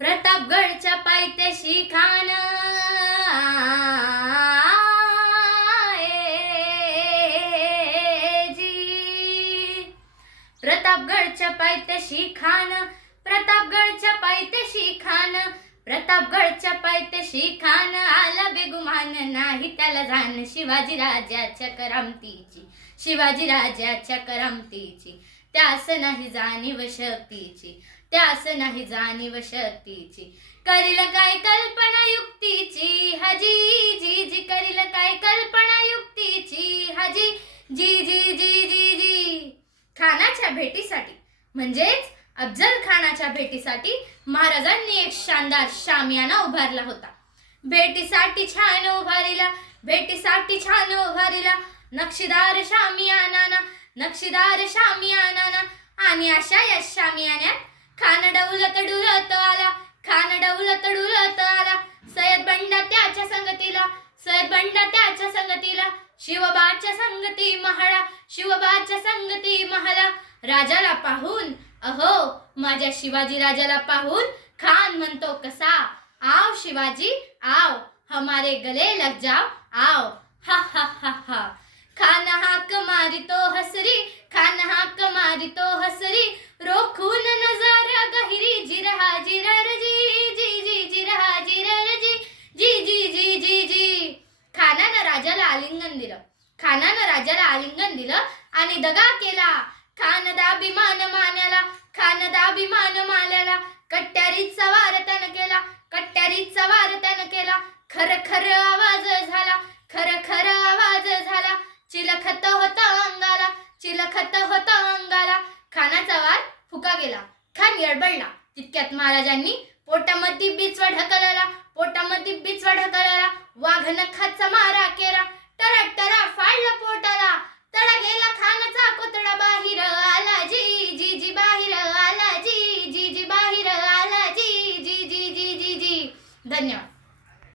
प्रतापगडच्या पायथ्याशी खान जी प्रतापगडच्या पायथ्याशी खान प्रतापगडच्या पायथ्याशी खान प्रतापगडच्या पायथ्याशी खान आला बेगुमान नाही त्याला जाण शिवाजी राजाच्या करामतीची शिवाजी राजाच्या करामतीची त्यास नाही जाणीव शक्तीची त्यास नाही जाणीव शक्तीची करील काय कल्पना युक्तीची हजी जी जी करील काय कल्पना युक्तीची हजी जी जी जी जी जी. खानाच्या भेटीसाठी म्हणजेच अफजल खानाच्या भेटीसाठी महाराजांनी एक शानदार शामियाना उभारला होता. भेटीसाठी छान उभारिला भेटीसाठी छान उभारिला नक्षीदार शामियाना नक्षीदार शामियाना आणि अशा या शामियान्यात खान डौलत डुलत आला खान डौलत डुलत आला. सय्यद बंडा त्याच्या संगतीला सय्यद बंडा त्याच्या संगतीला. शिवबाच्या संगती महाळा शिवबाच्या संगती महाळा. राजाला पाहून अहो माझ्या शिवाजी राजाला पाहून खान म्हणतो कसा? आव शिवाजी आव हमारे गले लग जाओ आओ हा हा हा हा. खान हाक मारितो हसरी खान हाक मारितो हसरी खानानं राजाला आलिंगन दिलं आणि दगा केला. खानदाभिमान मान्याला खानदाभिमान मान्याला. माल्याला कट्यारीचा वार त्यानं केला कट्ट्यारीत वार त्यानं केला. खर खर आवाज झाला खर खर आवाज झाला. चिलखत होता अंगाला चिलखत होता अंगाला. खानाचा वार फुका गेला. खान यडबडला तितक्यात महाराजांनी पोटामध्ये बिचवा ढकलला पोटामध्ये बिचवा ढकलला वाघ नखाचा मारा धन्यवाद